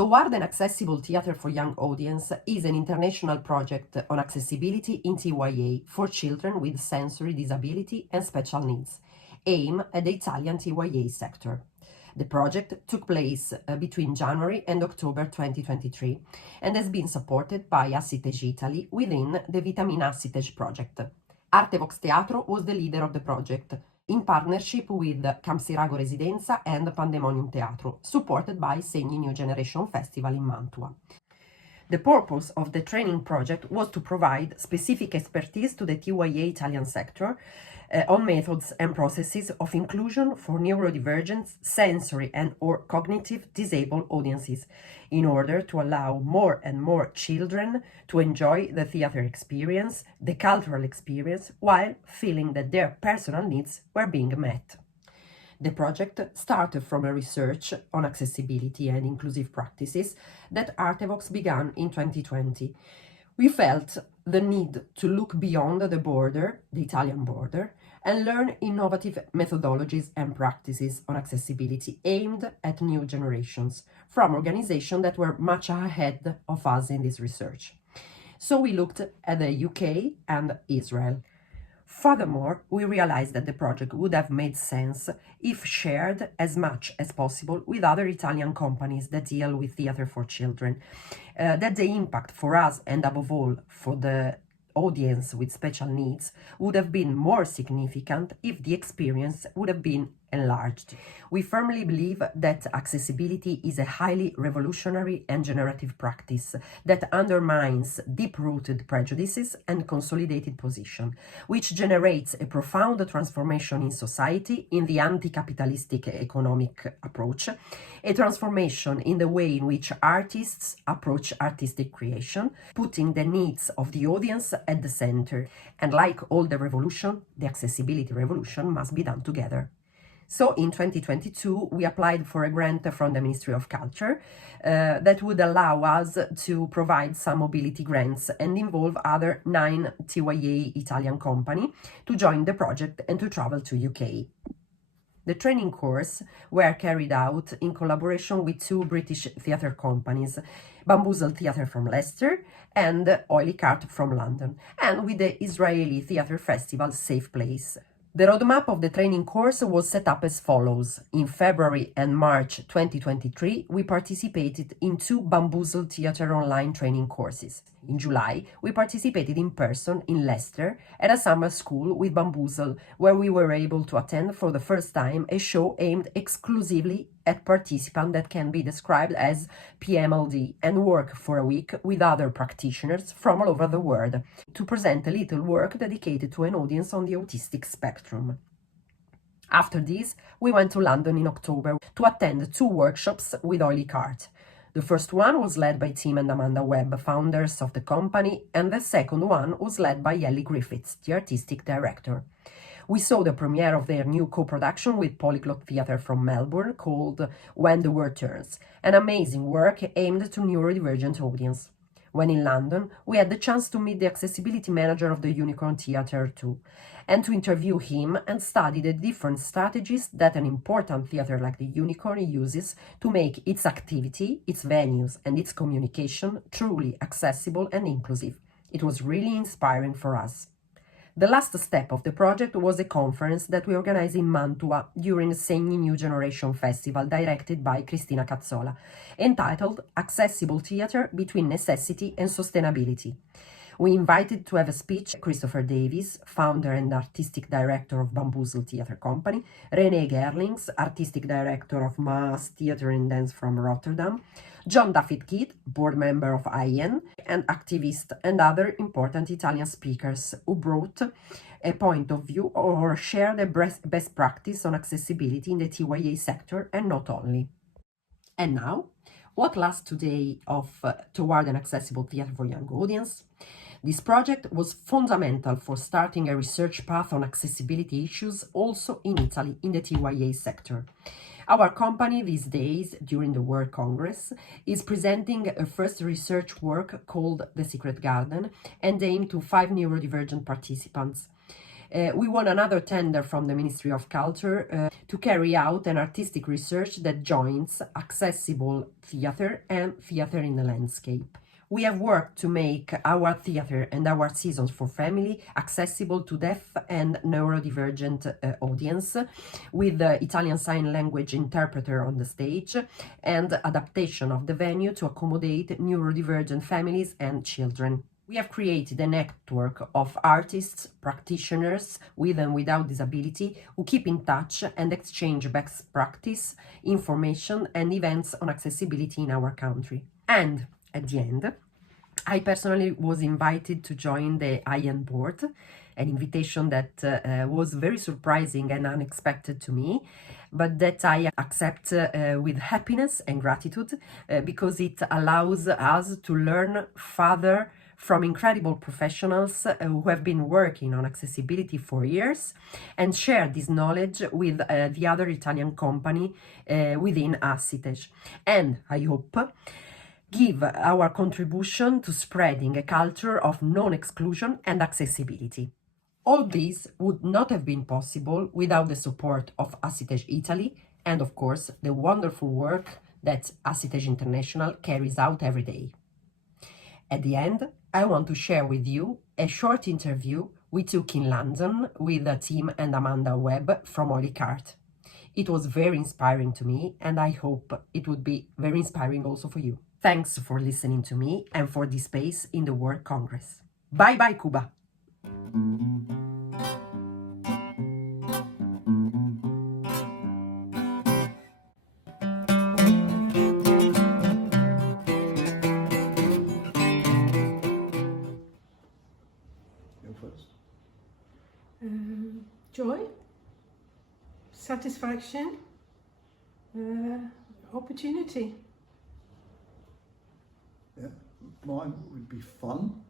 Toward an Accessible Theatre for Young Audience is an international project on accessibility in TYA for children with sensory disability and special needs, aimed at the Italian TYA sector. The project took place between January and October 2023 and has been supported by Assitej Italia within the Vitamin Assitej project. ArteVOX Teatro was the leader of the project, in partnership with Campsirago Residenza and Pandemonium Teatro, supported by Segni New Generation Festival in Mantua. The purpose of the training project was to provide specific expertise to the TYA Italian sector on methods and processes of inclusion for neurodivergent, sensory and or cognitive disabled audiences, in order to allow more and more children to enjoy the theater experience, the cultural experience, while feeling that their personal needs were being met. The project started from a research on accessibility and inclusive practices that ArteVOX began in 2020. We felt the need to look beyond the border, the Italian border, and learn innovative methodologies and practices on accessibility aimed at new generations from organizations that were much ahead of us in this research. So we looked at the UK and Israel. Furthermore, we realized that the project would have made sense if shared as much as possible with other Italian companies that deal with theater for children, that the impact for us and above all for the audience with special needs would have been more significant if the experience would have been enlarged. We firmly believe that accessibility is a highly revolutionary and generative practice that undermines deep-rooted prejudices and consolidated position, which generates a profound transformation in society in the anti-capitalistic economic approach, a transformation in the way in which artists approach artistic creation, putting the needs of the audience at the center. And like all the revolution, the accessibility revolution must be done together. So in 2022, we applied for a grant from the Ministry of Culture that would allow us to provide some mobility grants and involve other 9 TYA Italian companies to join the project and to travel to UK. The training course were carried out in collaboration with 2 British theatre companies, Bamboozle Theatre from Leicester and Oily Cart from London, and with the Israeli theatre festival Safe Place. The roadmap of the training course was set up as follows. In February and March 2023, we participated in 2 Bamboozle Theatre online training courses. In July, we participated in person in Leicester at a summer school with Bamboozle, where we were able to attend for the first time a show aimed exclusively at participants that can be described as PMLD and work for a week with other practitioners from all over the world to present a little work dedicated to an audience on the autistic spectrum. After this, we went to London in October to attend 2 workshops with Oily Cart. The first one was led by Tim and Amanda Webb, founders of the company, and the second one was led by Ellie Griffiths, the artistic director. We saw the premiere of their new co-production with Polyglot Theatre from Melbourne called When the World Turns, an amazing work aimed to neurodivergent audience. When in London, we had the chance to meet the accessibility manager of the Unicorn Theatre too, and to interview him and study the different strategies that an important theatre like the Unicorn uses to make its activity, its venues and its communication truly accessible and inclusive. It was really inspiring for us. The last step of the project was a conference that we organized in Mantua during Segni New Generation Festival directed by Cristina Cazzola, entitled Accessible Theatre Between Necessity and Sustainability. We invited to have a speech Christopher Davies, founder and artistic director of Bamboozle Theatre Company, René Gerlings, artistic director of Maas Theatre and Dance from Rotterdam, John David Kidd, board member of IEN, and activist and other important Italian speakers who brought a point of view or shared a best practice on accessibility in the TYA sector and not only. And now, what lies today of Toward an Accessible Theatre for Young Audience? This project was fundamental for starting a research path on accessibility issues also in Italy in the TYA sector. Our company these days, during the World Congress, is presenting a first research work called The Secret Garden and aimed to 5 neurodivergent participants. We won another tender from the Ministry of Culture to carry out an artistic research that joins accessible theatre and theatre in the landscape. We have worked to make our theatre and our seasons for family accessible to deaf and neurodivergent audience, with the Italian Sign Language interpreter on the stage and adaptation of the venue to accommodate neurodivergent families and children. We have created a network of artists, practitioners with and without disability who keep in touch and exchange best practice, information and events on accessibility in our country. And at the end, I personally was invited to join the IAN board, an invitation that was very surprising and unexpected to me, but that I accept with happiness and gratitude because it allows us to learn further from incredible professionals who have been working on accessibility for years and share this knowledge with the other Italian company within Assitej. And I hope give our contribution to spreading a culture of non-exclusion and accessibility. All this would not have been possible without the support of Assitej Italy and, of course, the wonderful work that Assitej International carries out every day. At the end, I want to share with you a short interview we took in London with Tim and Amanda Webb from Holy Cart. It was very inspiring to me, and I hope it would be very inspiring also for you. Thanks for listening to me and for this space in the World Congress. Bye bye, Cuba! Joy, satisfaction, opportunity. Yeah, mine would be fun,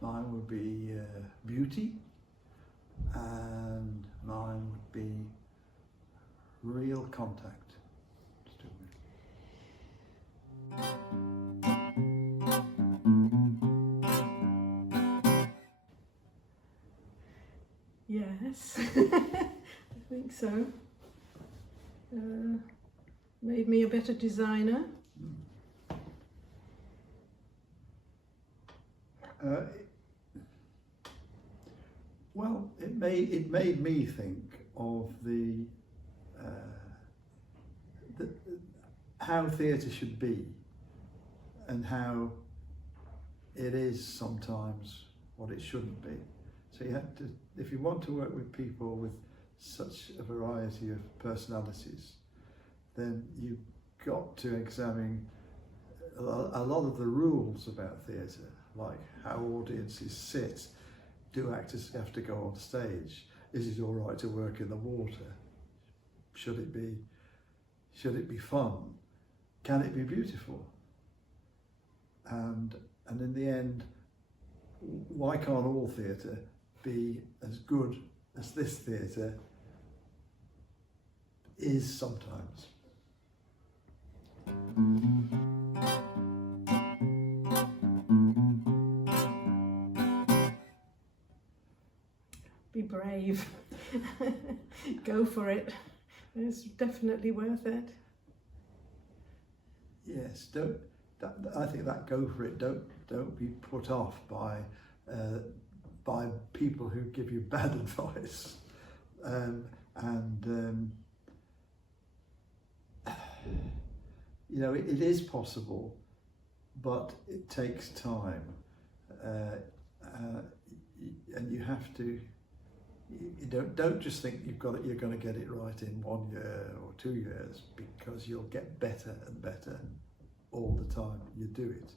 mine would be beauty, and mine would be real contact. Yes, I think so. Made me a better designer. Well, it made me think of how theatre should be, and how it is sometimes what it shouldn't be. So you have to, if you want to work with people with such a variety of personalities, then you've got to examine a lot of the rules about theatre, like how audiences sit. Do actors have to go on stage? Is it all right to work in the water? Should it be fun? Can it be beautiful? And in the end, why can't all theatre be as good as this theatre is sometimes? Be brave. Go for it. It's definitely worth it. Yes, I think that go for it. Don't be put off by people who give you bad advice, you know, it is possible, but it takes time, and you have to. You don't just think you're going to get it right in 1 year or 2 years, because you'll get better and better all the time you do it.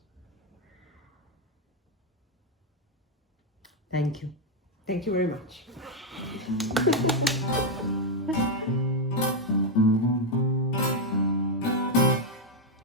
Thank you. Thank you very much.